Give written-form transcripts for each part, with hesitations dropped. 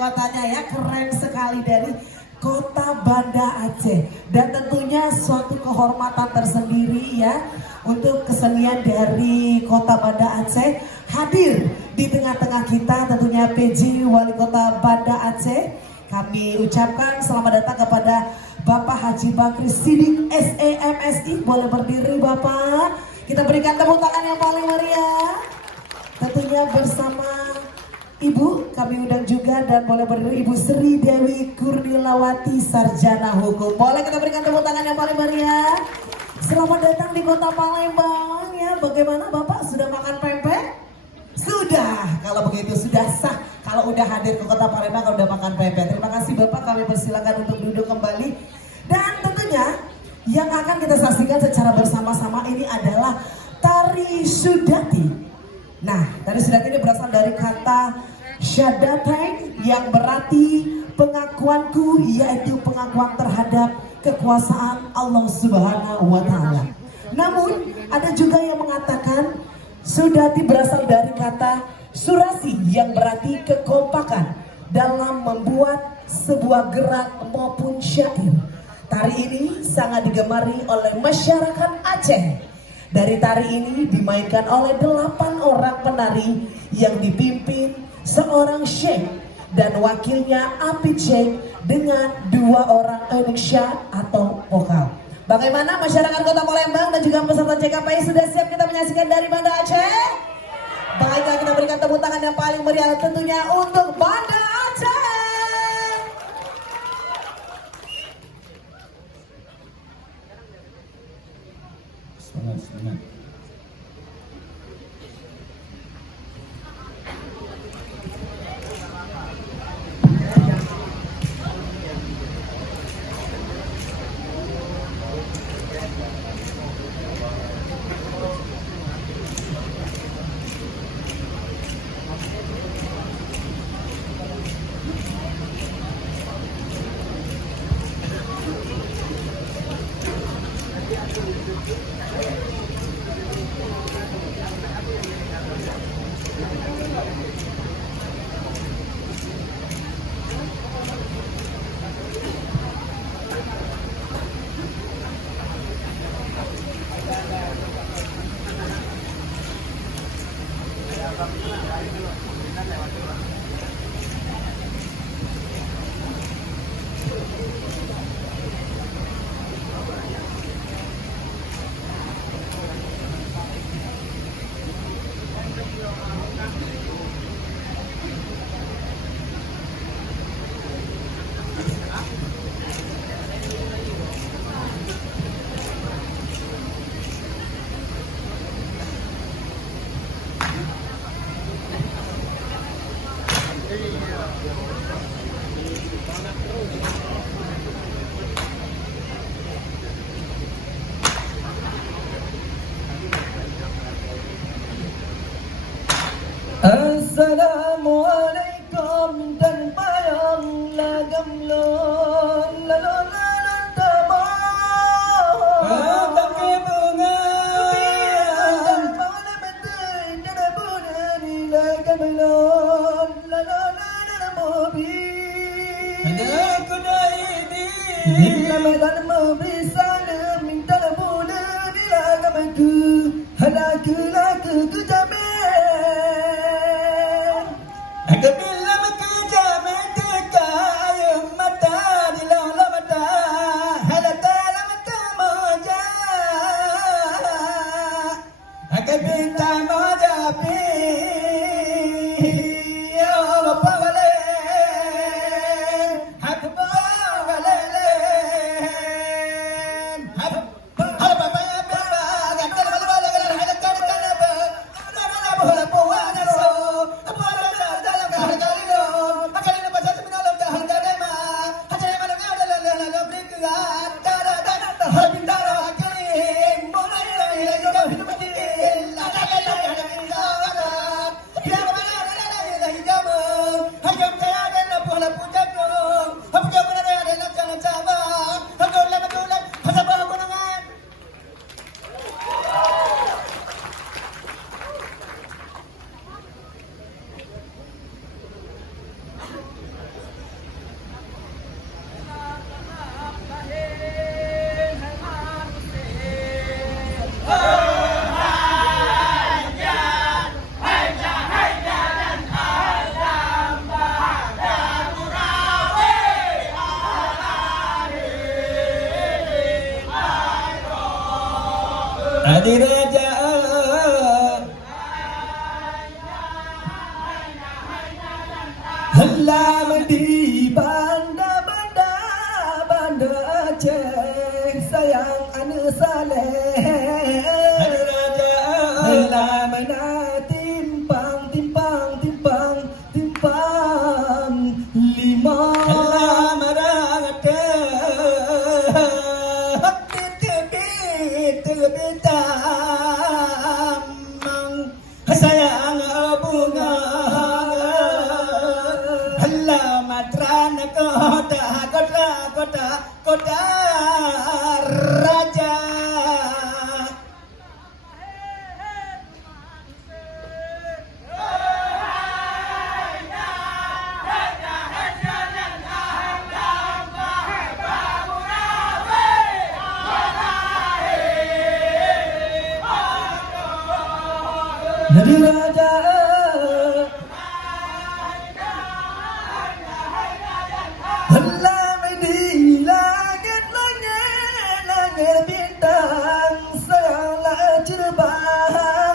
kotanya ya, keren sekali dari Kota Banda Aceh. Dan tentunya suatu kehormatan tersendiri ya untuk kesenian dari Kota Banda Aceh hadir di tengah-tengah kita, tentunya PJ Wali Kota Banda Aceh. Kami ucapkan selamat datang kepada Bapak Haji Bakri Siddiq SEMSI. Boleh berdiri Bapak. Kita berikan tepuk tangan yang paling meriah. Tentunya bersama Ibu kami undang juga, dan boleh berdiri Ibu Sri Dewi Kurnilawati Sarjana Hukum. Boleh kita berikan tepuk tangan yang paling meriah. Selamat datang di Kota Palembang ya. Bagaimana Bapak, sudah makan pempek? Sudah. Kalau begitu sudah sah. Kalau udah hadir ke Kota Palembang, kalau udah makan pempek. Terima kasih Bapak, kami persilakan untuk duduk kembali. Dan tentunya yang akan kita saksikan secara bersama-sama ini adalah Tari Sudati. Nah, Tari Sudati ini berasal dari kata syadatain yang berarti pengakuanku, yaitu pengakuan terhadap kekuasaan Allah Subhanahu wa Ta'ala. Namun ada juga yang mengatakan Sudati berasal dari kata surasi yang berarti kekompakan dalam membuat sebuah gerak maupun syair. Tari ini sangat digemari oleh masyarakat Aceh. Dari tari ini dimainkan oleh 8 orang penari yang dipimpin seorang syekh dan wakilnya Apit Syekh dengan 2 orang Indonesia atau vokal. Bagaimana masyarakat Kota Palembang dan juga peserta JKPI, sudah siap kita menyaksikan dari Banda Aceh? Baiklah, kita berikan tepuk tangan yang paling meriah tentunya untuk Banda Aceh. Semangat. Assalamualaikum dan bayang lagam lon lalon lalon tamah pakai bunga dan malam betul dan bulan lagam lon lalon lalon mobil ada kuda ini Ramadan memberi salam minta bulan lagam itu halaku laku ku jamin. Bila bekerja mereka air mata di laut mata halata mata moja akan bintang moja pi ya apa bale hak bale hak apa ya baba gantar bale bale halata Alam di banda Aceh sayang anu saleh. Alam na timpang lima. Alam rangate terbit tamang sayang bunga. Matran kota raja. Jadi raja Alam di langit bintang segala cerbang.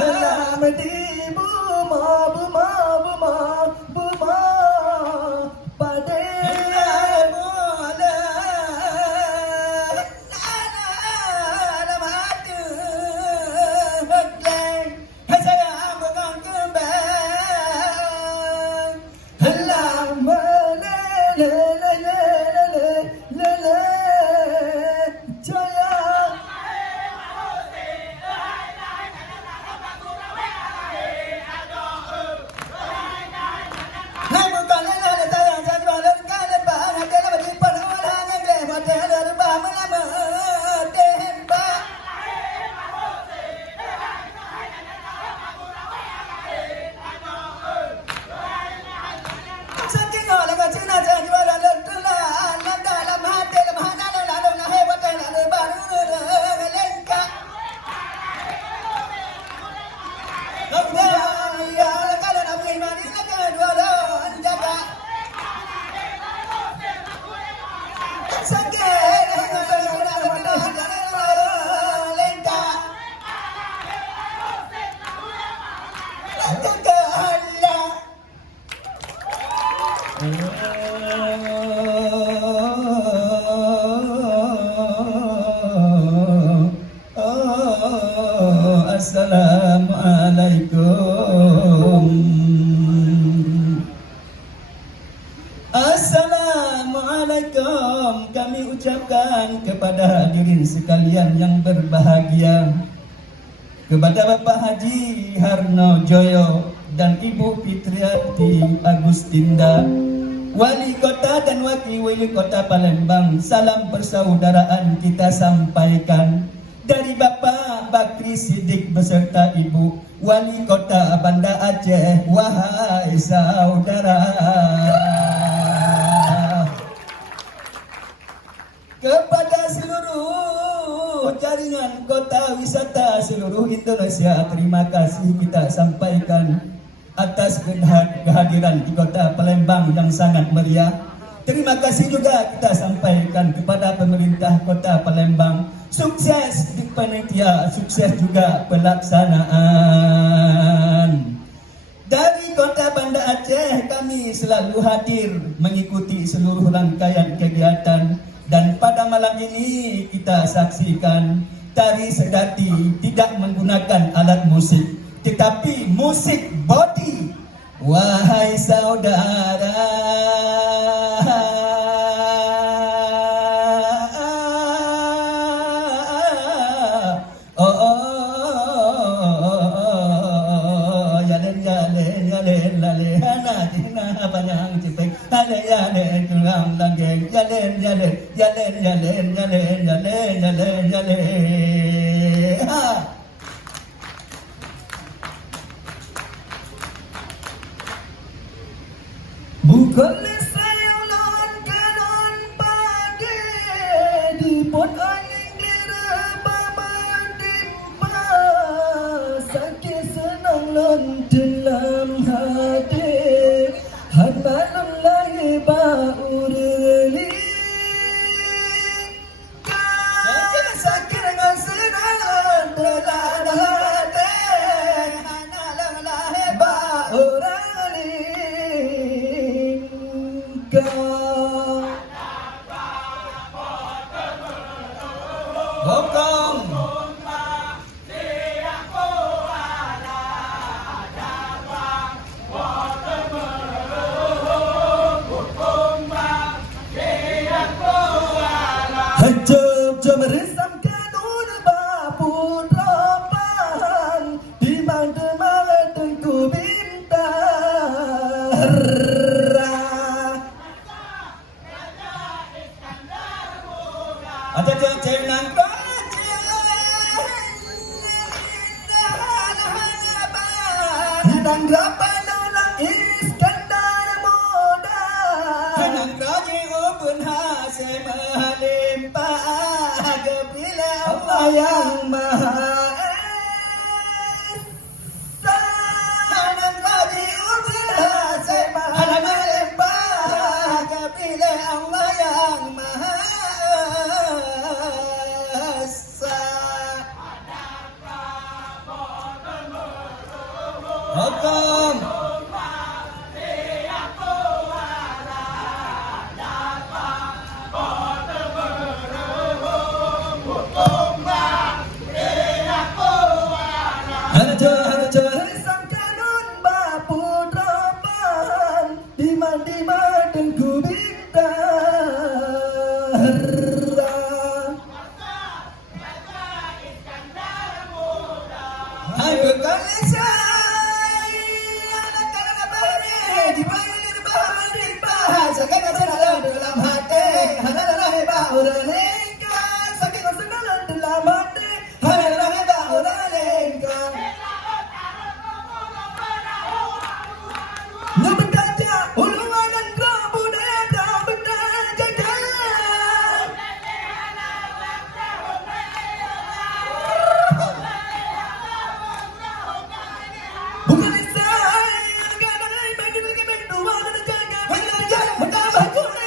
Alam di buma pada Assalamualaikum. Assalamualaikum kami ucapkan kepada hadirin sekalian yang berbahagia, kepada Bapak Haji Harno Joyo dan Ibu Fitriati Agustinda, Wali Kota dan Wakil Wali Kota Palembang. Salam persaudaraan kita sampaikan dari Bapak Bakri Siddiq beserta Ibu Wali Kota Banda Aceh. Wahai saudara, kepada seluruh jaringan kota wisata seluruh Indonesia, terima kasih kita sampaikan atas kehadiran di Kota Palembang yang sangat meriah. Terima kasih juga kita sampaikan kepada pemerintah Kota Palembang. Sukses di panitia, sukses juga pelaksanaan. Dari Kota Banda Aceh kami selalu hadir mengikuti seluruh rangkaian kegiatan. Dan pada malam ini kita saksikan tari sedati tidak menggunakan alat musik, tetapi musik body. Wahai saudara, bukan sayuran kanon pagi di pot angin lira dimpa sakit senang dalam hati malam lagi baureli sakit dengan senang dalam hati malam lagi baureli Coba meresam kanun baputra pang di mang-demang tengku bintara. Ada jenang dan rapan orang Iskandar muda. Henang raja ubun hasil melimpah kebila Allah yang maha esa. Henang raja ubun hasil melimpah kebila Allah yang maha esa. Hukum harjo resam kanun baputra pang di mang tengku bintara. Hai bekalisa dalam hati, hanalah orang lengkang, sakit kesenangan dalam hati, hanalah orang lengkang. Namun kaca, ulungan dan budaya tak benar jaga. Bukan saya, kadang-kadang bagi berdua dan jaga. Betapa guna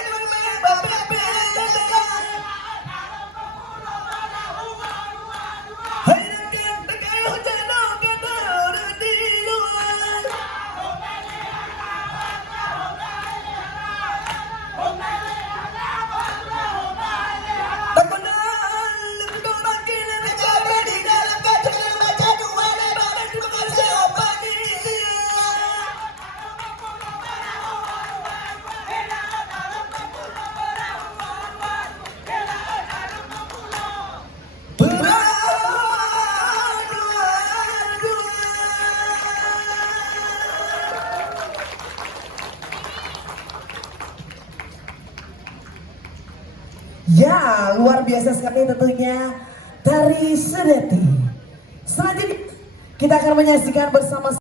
ya, luar biasa sekali tentunya dari Sedeti. Selanjutnya kita akan menyaksikan bersama